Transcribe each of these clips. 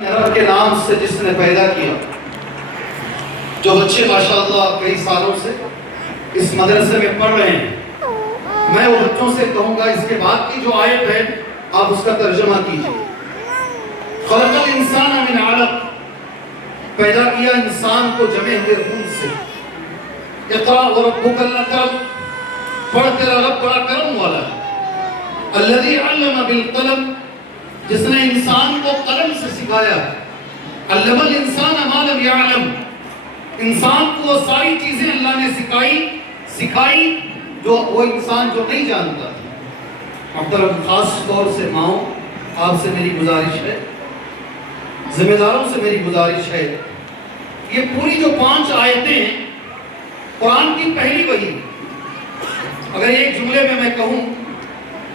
رب کے نام سے جس نے پیدا کیا، جو بچے ماشاءاللہ کئی سالوں سے اس مدرسے میں پڑھ رہے ہیں، میں وہ بچوں سے کہوں گا اس کے بعد کی جو آیت ہے آپ اس کا ترجمہ کیجئے۔ خلق الانسان من علق، پیدا کیا انسان کو جمے ہوئے خون سے۔ اقرا وربک الاکرم، پڑھ تیرا رب بڑا کرم والا ہے۔ الذی علم بالقلم، جس نے انسان کو قلم سے سکھایا۔ علم الانسان ما لم یعلم، انسان کو وہ ساری چیزیں اللہ نے سکھائی جو وہ انسان جو نہیں جانتا۔ محترم، خاص طور سے ماؤں، آپ سے میری گزارش ہے، ذمہ داروں سے میری گزارش ہے، یہ پوری جو 5 آیتیں ہیں قرآن کی پہلی وحی، اگر ایک جملے میں کہوں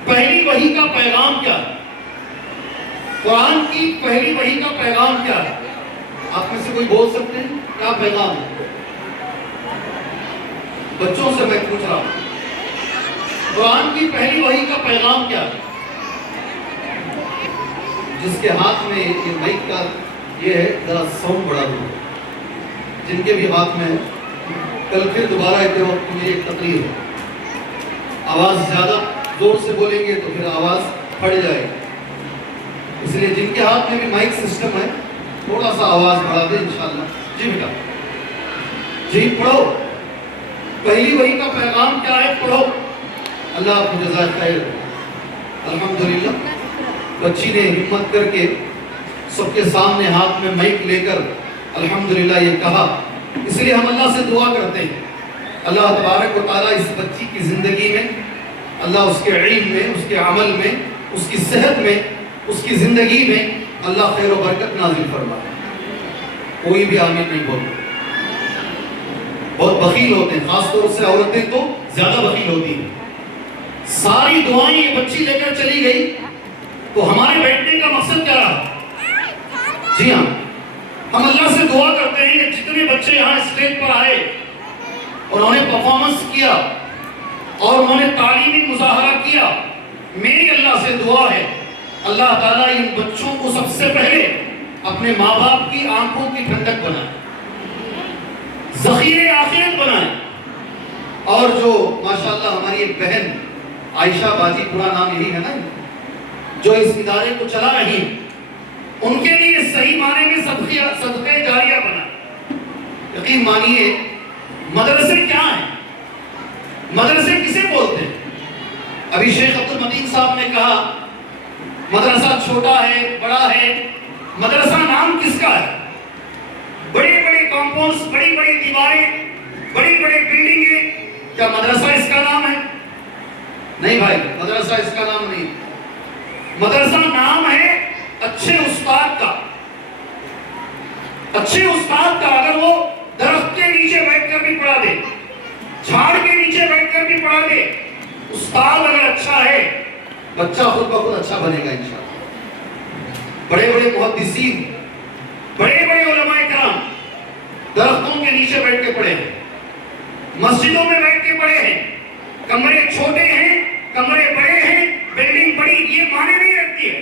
پہلی وحی کا پیغام کیا ہے، قرآن کی پہلی وحی کا پیغام کیا ہے؟ آپ میں سے کوئی بول سکتے ہیں کیا پیغام ہے؟ بچوں سے میں پوچھ رہا ہوں، قرآن کی پہلی وحی کا پیغام کیا ہے؟ جس کے ہاتھ میں یہ مائک کا یہ ہے ذرا ساؤنڈ بڑھا دو، جن کے بھی ہاتھ میں کل پھر دوبارہ ایک وقت میں ایک تقریر ہے، آواز زیادہ زور سے بولیں گے تو پھر آواز پھٹ جائے گی، اس لیے جن کے ہاتھ میں بھی مائک سسٹم ہے تھوڑا سا آواز بڑھا دیں انشاءاللہ۔ جی بیٹا، جی پڑھو، پہلی وحی کا پیغام کیا ہے؟ پڑھو، اللہ آپ کو جزائے خیر۔ الحمدللہ بچی نے ہمت کر کے سب کے سامنے ہاتھ میں مائک لے کر الحمدللہ یہ کہا، اس لیے ہم اللہ سے دعا کرتے ہیں اللہ تبارک و تعالیٰ اس بچی کی زندگی میں، اللہ اس کے علم میں، اس کے عمل میں، اس کی صحت میں، اس کی زندگی میں اللہ خیر و برکت نازل فرمائے۔ کوئی بھی آمین نہیں بولتا، بہت بخیل ہوتے ہیں، خاص طور سے عورتیں تو زیادہ بخیل ہوتی ہیں۔ ساری دعائیں یہ بچی لے کر چلی گئی تو ہمارے بیٹھنے کا مقصد کیا رہا؟ جی ہاں، ہم اللہ سے دعا کرتے ہیں کہ جتنے بچے یہاں اسٹیج پر آئے انہوں نے پرفارمنس کیا اور انہوں نے تعلیمی مظاہرہ کیا، میری اللہ سے دعا ہے اللہ تعالیٰ ان بچوں کو سب سے پہلے اپنے ماں باپ کی آنکھوں کی ٹھنڈک بنائے، ذخیرے آخرت بنائے، اور جو ماشاءاللہ ہماری ایک بہن عائشہ باجی، پورا نام یہی ہے نا، جو اس ادارے کو چلا رہی ہیں، ان کے لیے صحیح معنی میں صدقہ جاریہ بنا۔ یقین مانیے مدرسے کیا ہیں؟ مدرسے کسے بولتے ہیں؟ ابھی شیخ عبد المتین صاحب نے کہا مدرسہ چھوٹا ہے، بڑا ہے، مدرسہ نام کس کا ہے؟ بڑے بڑے کمپاؤنڈز، بڑی بڑی دیواریں، بڑی بڑی بلڈنگیں، کیا مدرسہ اس کا نام ہے؟ نہیں بھائی، مدرسہ اس کا نام نہیں، مدرسہ نام ہے اچھے استاد کا۔ اچھے استاد کا اگر وہ درخت کے نیچے بیٹھ کر بھی پڑھا دے، جھاڑ کے نیچے بیٹھ کر بھی پڑھا دے، استاد اگر اچھا ہے بچہ خود بخود اچھا بنے گا انشاءاللہ۔ بڑے بڑے محدثین، بڑے بڑے علماء کرام درختوں کے نیچے بیٹھ کے پڑھے ہیں، مسجدوں میں بیٹھ کے پڑھے ہیں، کمرے چھوٹے ہیں، کمرے بڑے ہیں، بلڈنگ بڑی، یہ معنی نہیں رکھتی ہے۔